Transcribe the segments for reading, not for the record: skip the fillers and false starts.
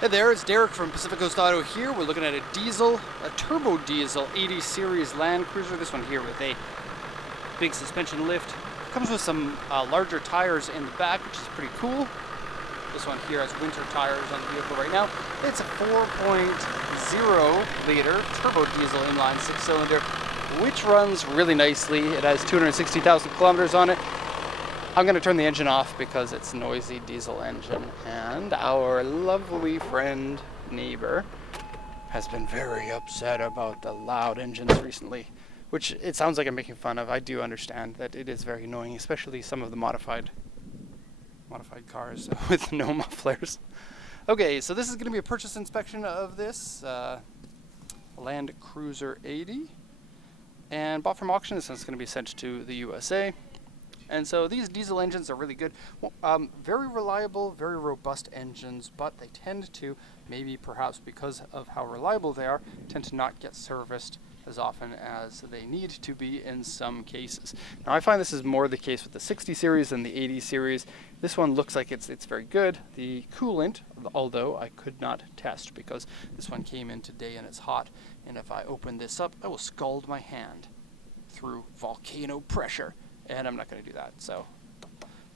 Hey there, it's Derek from Pacific Coast Auto here. We're looking at a diesel, a turbo diesel 80 series Land Cruiser. This one here with a big suspension lift. Comes with some larger tires in the back, which is pretty cool. This one here has winter tires on the vehicle right now. It's a 4.0 liter turbo diesel inline 6-cylinder, which runs really nicely. It has 260,000 kilometers on it. I'm going to turn the engine off because it's a noisy diesel engine, and our lovely friend neighbor has been very upset about the loud engines recently, which it sounds like I'm making fun of. I do understand that it is very annoying, especially some of the modified cars with no mufflers. Okay, so this is going to be a purchase inspection of this Land Cruiser 80, and bought from auction. This is going to be sent to the USA. And so these diesel engines are really good. Very reliable, very robust engines, but they tend to, maybe perhaps because of how reliable they are, tend to not get serviced as often as they need to be in some cases. Now I find this is more the case with the 60 series than the 80 series. This one looks like it's very good. The coolant, although I could not test because this one came in today and it's hot, and if I open this up, I will scald my hand through volcano pressure. And I'm not going to do that, so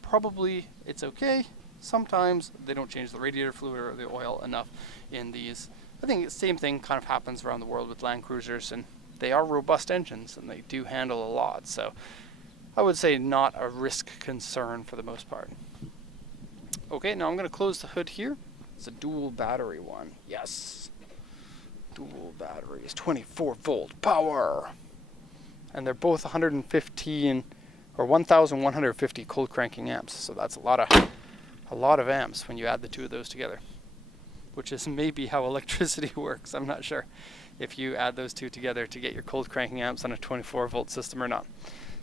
probably it's okay. Sometimes they don't change the radiator fluid or the oil enough in these. I think the same thing kind of happens around the world with Land Cruisers, and they are robust engines and they do handle a lot, so I would say not a risk concern for the most part. Okay, now I'm going to close the hood here. It's a dual battery one. Yes, dual batteries, 24 volt power, and they're both 115 or 1,150 cold cranking amps. So that's a lot of amps when you add the two of those together, which is maybe how electricity works. I'm not sure if you add those two together to get your cold cranking amps on a 24 volt system or not.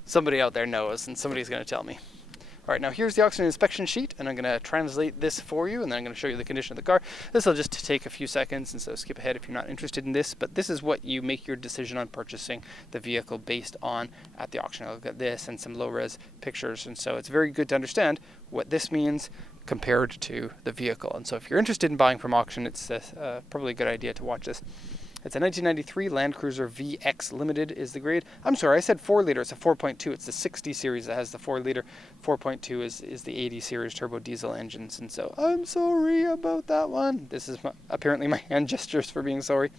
Somebody out there knows, and somebody's going to tell me. All right, now here's the auction inspection sheet, and I'm going to translate this for you, and then I'm going to show you the condition of the car. This will just take a few seconds, and so skip ahead if you're not interested in this, but this is what you make your decision on purchasing the vehicle based on at the auction. I'll look at this and some low-res pictures, and so it's very good to understand what this means compared to the vehicle. And so if you're interested in buying from auction, it's probably a good idea to watch this. It's a 1993 Land Cruiser VX Limited is the grade. I'm sorry, I said 4 liter. It's a 4.2. It's the 60 series that has the 4 liter. 4.2 is the 80 series turbo diesel engines. And so I'm sorry about that one. This is apparently my hand gestures for being sorry.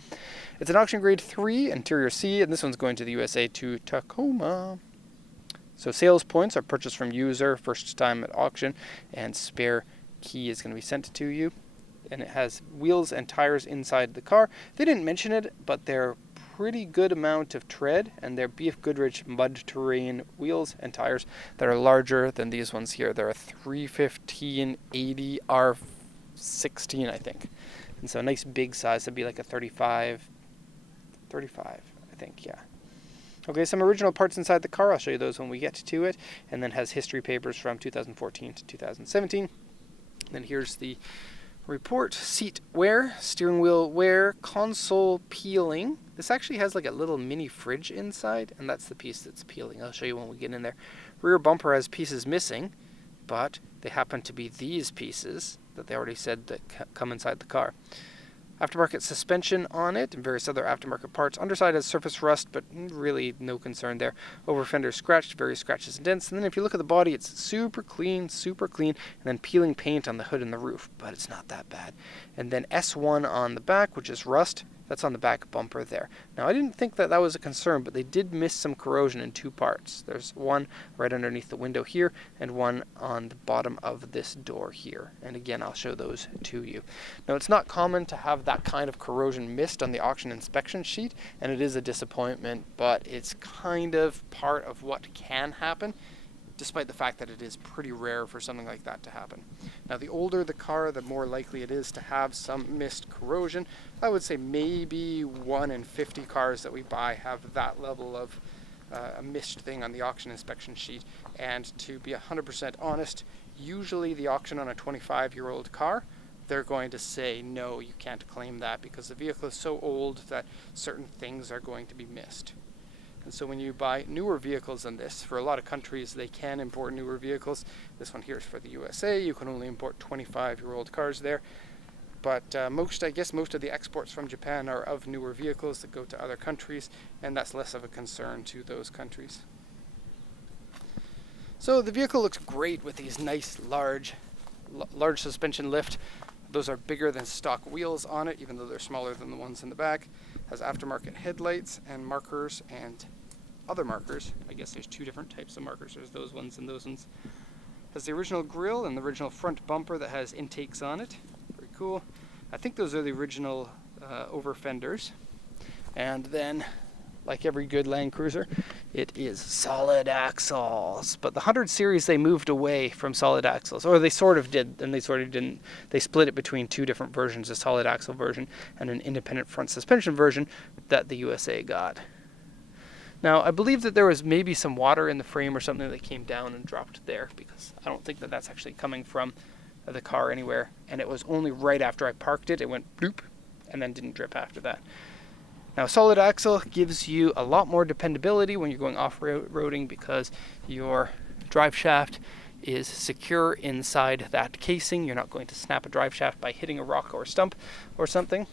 It's an auction grade 3, interior C, and this one's going to the USA to Tacoma. So sales points are purchased from user, first time at auction, and spare key is going to be sent to you. And it has wheels and tires inside the car. They didn't mention it, but they're pretty good amount of tread, and they're BF Goodrich mud terrain wheels and tires that are larger than these ones here. They're a 315 80 R16, I think. And so a nice big size. That'd be like a 35, I think, yeah. Okay, some original parts inside the car. I'll show you those when we get to it. And then has history papers from 2014 to 2017. And then here's the report. Seat wear, steering wheel wear, console peeling. This actually has like a little mini fridge inside, and that's the piece that's peeling. I'll show you when we get in there. Rear bumper has pieces missing, but they happen to be these pieces that they already said that come inside the car. Aftermarket suspension on it and various other aftermarket parts. Underside has surface rust, but really no concern there. Over fender scratched, various scratches and dents. And then if you look at the body, it's super clean, and then peeling paint on the hood and the roof, but it's not that bad. And then S1 on the back, which is rust. That's on the back bumper there. Now, I didn't think that was a concern, but they did miss some corrosion in two parts. There's one right underneath the window here, and one on the bottom of this door here. And again, I'll show those to you. Now, it's not common to have that kind of corrosion missed on the auction inspection sheet, and it is a disappointment, but it's kind of part of what can happen, despite the fact that it is pretty rare for something like that to happen. Now, the older the car, the more likely it is to have some mist corrosion. I would say maybe 1 in 50 cars that we buy have that level of a mist thing on the auction inspection sheet. And to be 100% honest, usually the auction on a 25-year-old car, they're going to say, no, you can't claim that because the vehicle is so old that certain things are going to be missed. And so when you buy newer vehicles than this, for a lot of countries, they can import newer vehicles. This one here is for the USA. You can only import 25-year-old cars there. But I guess most of the exports from Japan are of newer vehicles that go to other countries, and that's less of a concern to those countries. So the vehicle looks great with these nice large suspension lift. Those are bigger than stock wheels on it, even though they're smaller than the ones in the back. Has aftermarket headlights and markers and other markers. I guess there's two different types of markers. There's those ones and those ones. Has the original grille and the original front bumper that has intakes on it. Very cool. I think those are the original over fenders. And then, like every good Land Cruiser, it is solid axles. But the 100 series, they moved away from solid axles, or they sort of did, and they sort of didn't. They split it between two different versions, a solid axle version and an independent front suspension version that the USA got. Now, I believe that there was maybe some water in the frame or something that came down and dropped there, because I don't think that that's actually coming from the car anywhere. And it was only right after I parked it, it went bloop, and then didn't drip after that. Now, solid axle gives you a lot more dependability when you're going off-roading, because your drive shaft is secure inside that casing. You're not going to snap a drive shaft by hitting a rock or a stump or something.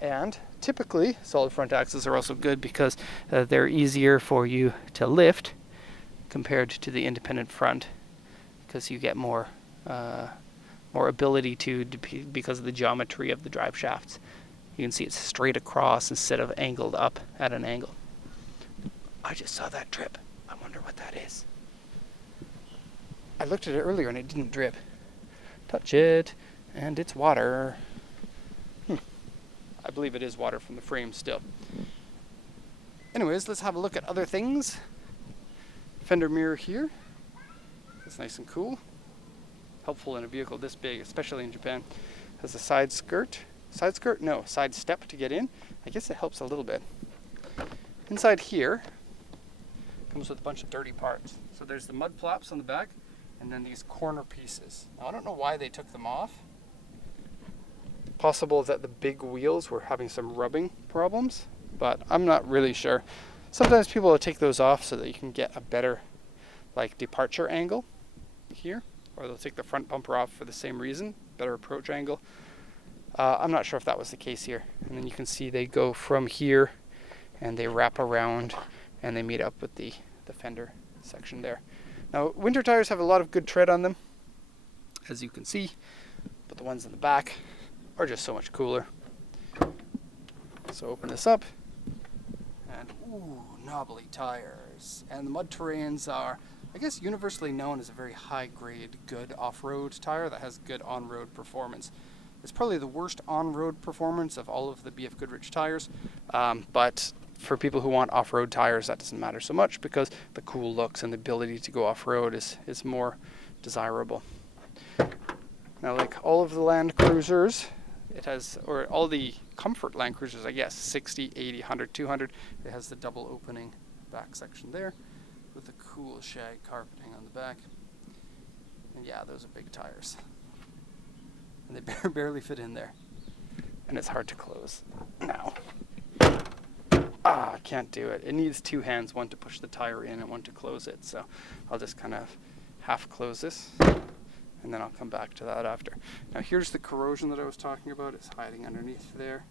And typically, solid front axles are also good because they're easier for you to lift compared to the independent front, because you get more ability to, because of the geometry of the drive shafts. You can see it's straight across instead of angled up at an angle. I just saw that drip. I wonder what that is. I looked at it earlier and it didn't drip. Touch it, and it's water. I believe it is water from the frame still. Anyways, let's have a look at other things. Fender mirror here. It's nice and cool. Helpful in a vehicle this big, especially in Japan. Has a side skirt. Side skirt? No, side step to get in. I guess it helps a little bit. Inside here comes with a bunch of dirty parts. So there's the mud flaps on the back, and then these corner pieces. Now, I don't know why they took them off. Possible that the big wheels were having some rubbing problems, but I'm not really sure. Sometimes people will take those off so that you can get a better departure angle here, or they'll take the front bumper off for the same reason, better approach angle. I'm not sure if that was the case here. And then you can see they go from here and they wrap around and they meet up with the fender section there. Now, winter tires have a lot of good tread on them, as you can see, but the ones in the back are just so much cooler. So open this up, and ooh, knobbly tires. And the mud terrains are, I guess, universally known as a very high-grade, good off-road tire that has good on-road performance. It's probably the worst on-road performance of all of the BF Goodrich tires, but for people who want off-road tires, that doesn't matter so much, because the cool looks and the ability to go off-road is more desirable. Now, like all of the Land Cruisers, it has, or all the comfort Land Cruisers, I guess, 60, 80, 100, 200, it has the double opening back section there with the cool shag carpeting on the back. And yeah, those are big tires. And they barely fit in there. And it's hard to close now. I can't do it. It needs two hands, one to push the tire in and one to close it. So I'll just kind of half close this, and then I'll come back to that after. Now here's the corrosion that I was talking about. It's hiding underneath there.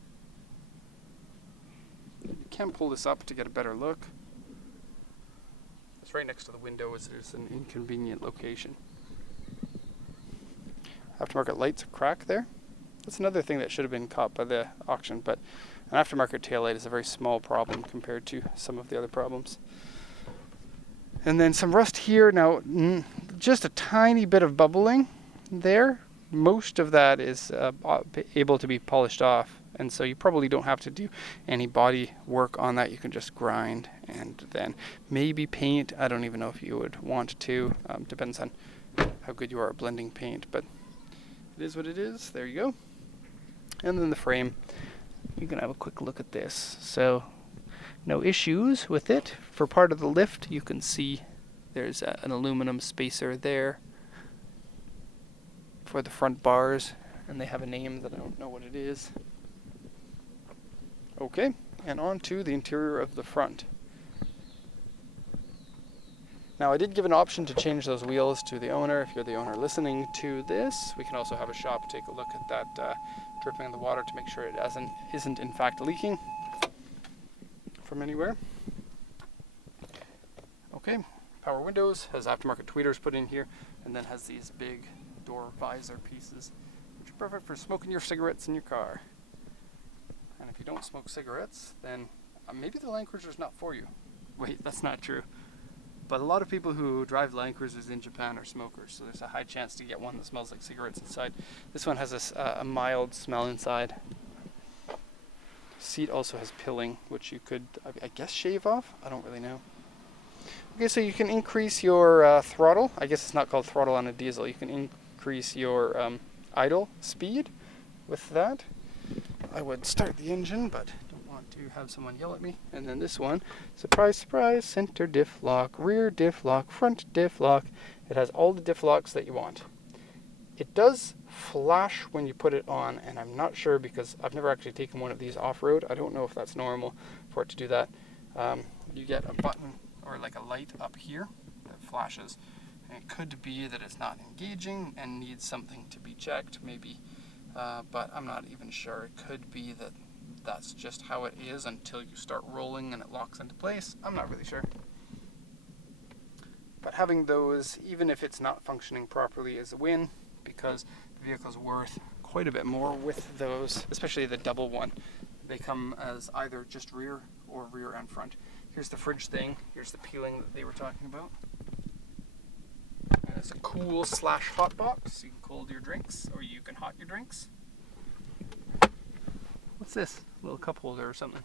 You can pull this up to get a better look. It's right next to the window, which is an inconvenient location. Aftermarket lights are cracked there. That's another thing that should have been caught by the auction, but an aftermarket taillight is a very small problem compared to some of the other problems. And then some rust here. Now, just a tiny bit of bubbling there. Most of that is able to be polished off, and so you probably don't have to do any body work on that. You can just grind and then maybe paint. I don't even know if you would want to. Depends on how good you are at blending paint, but it is what it is. There you go. And then the frame. You can have a quick look at this. So no issues with it. For part of the lift, you can see there's an aluminum spacer there for the front bars, and they have a name that I don't know what it is. Okay, and on to the interior of the front. Now I did give an option to change those wheels to the owner. If you're the owner listening to this, we can also have a shop take a look at that dripping in the water to make sure it isn't in fact leaking from anywhere. Okay, power windows, has aftermarket tweeters put in here, and then has these big door visor pieces, which are perfect for smoking your cigarettes in your car. And if you don't smoke cigarettes, then maybe the Land Cruiser is not for you. Wait, that's not true. But a lot of people who drive Land Cruisers in Japan are smokers, so there's a high chance to get one that smells like cigarettes inside. This one has a mild smell inside. Seat also has pilling, which you could, I guess, shave off? I don't really know. Okay, so you can increase your throttle. I guess it's not called throttle on a diesel. You can increase your idle speed with that. I would start the engine, but don't want to have someone yell at me. And then this one, surprise, surprise, center diff lock, rear diff lock, front diff lock. It has all the diff locks that you want. It does flash when you put it on, and I'm not sure because I've never actually taken one of these off-road. I don't know if that's normal for it to do that. You get a button or like a light up here that flashes, and it could be that it's not engaging and needs something to be checked, maybe. But I'm not even sure. It could be that that's just how it is until you start rolling and it locks into place. I'm not really sure. But having those, even if it's not functioning properly, is a win, because the vehicle's worth quite a bit more with those, especially the double one. They come as either just rear or rear and front. Here's the fridge thing. Here's the peeling that they were talking about. And it's a cool / hot box. You can cold your drinks, or you can hot your drinks. What's this? A little cup holder or something.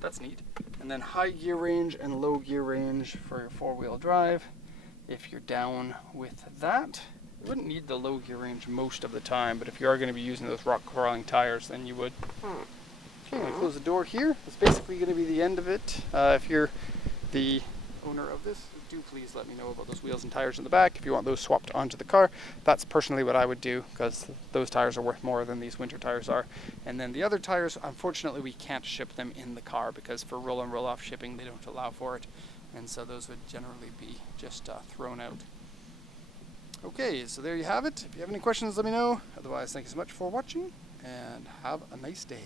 That's neat. And then high gear range and low gear range for your four-wheel drive. If you're down with that, you wouldn't need the low gear range most of the time, but if you are going to be using those rock crawling tires, then you would. Okay, I'm going to close the door here. That's basically going to be the end of it. If you're the owner of this, do please let me know about those wheels and tires in the back if you want those swapped onto the car. That's personally what I would do, because those tires are worth more than these winter tires are. And then the other tires, unfortunately, we can't ship them in the car because for roll and roll off shipping they don't allow for it, and so those would generally be just thrown out. Okay, so there you have it. If you have any questions, let me know. Otherwise, thank you so much for watching, and have a nice day.